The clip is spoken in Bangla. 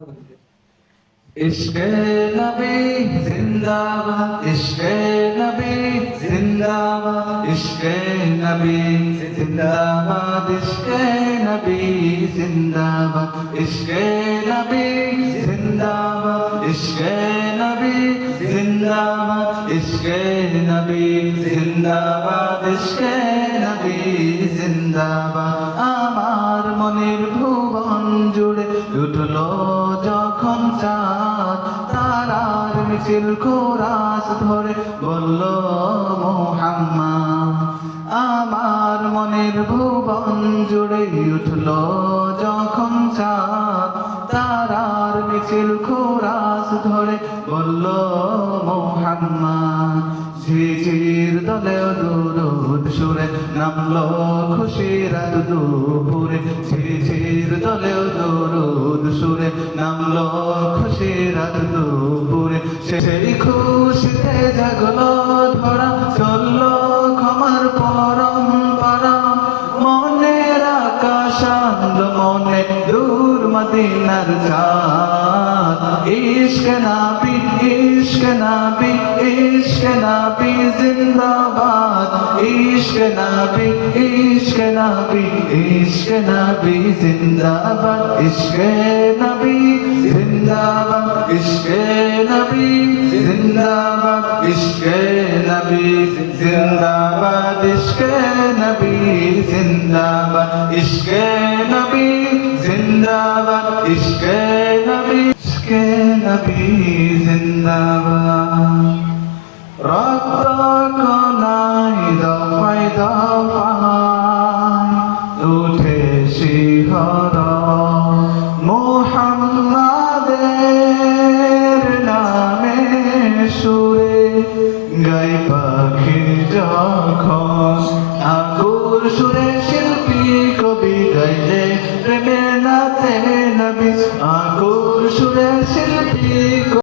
इश्क़े नबी जिंदाबाद, इश्क़े नबी जिंदाबाद, इश्क़े नबी जिंदाबाद, इश्क़े नबी जिंदाबाद, इश्क़े नबी जिंदाबाद, इश्क़े नबी जिंदाबाद, इश्क़े नबी जिंदाबाद, इश्क़े नबी जिंदाबाद। আমার মনের ভুবন জুড়ে উঠলো যখন চাঁদ, তারার মিছিল কোরাস ধরে বলল মুহাম্মদ। আমার মনের ভুবন জুড়ে উঠলো যখন চাঁদ, তারার মিছিল কোরাস ধরে বলল মুহাম্মদ। ঝিঝির দলেও দুরুদ সুরে নামলো খুশির দুপুরে, ঝিঝির দলেও দুরুদ সুরে নামলো খুশির দুপুরে। সেই খুশিতে জাগলো ধরা, চললো ক্ষমার পরম্পরা, মনের আকাশ আনলো মনে দূর মদিনার চাঁদ। ইশকে নাবি, ইশকে নাবি, ইশকে নাবি জিন্দাবাদ, ইশকে নাবি, ইশকে নাবি, ইশকে নাবি জিন্দাবাদ, ইশকে নবী জিন্দাবাদ, ইশকে নবী জিন্দাবাদ, ইশকে নবী জিন্দাবাদ, ইশকে নবী জিন্দাবাদ, ইশকে নবী জিন্দাবাদ, ইশকে নবী, ইশকে নবী জিন্দাবাদ। রক্ত কণায় দফায় দফায় উঠে শিহরণ, মুহাম্মাদের নামে সুরে গাই পাখি যখন, আকুল সুরে শিল্পী কবি গাইলে প্রেমের নাতে নবী, আকুল সুরে শিল্পী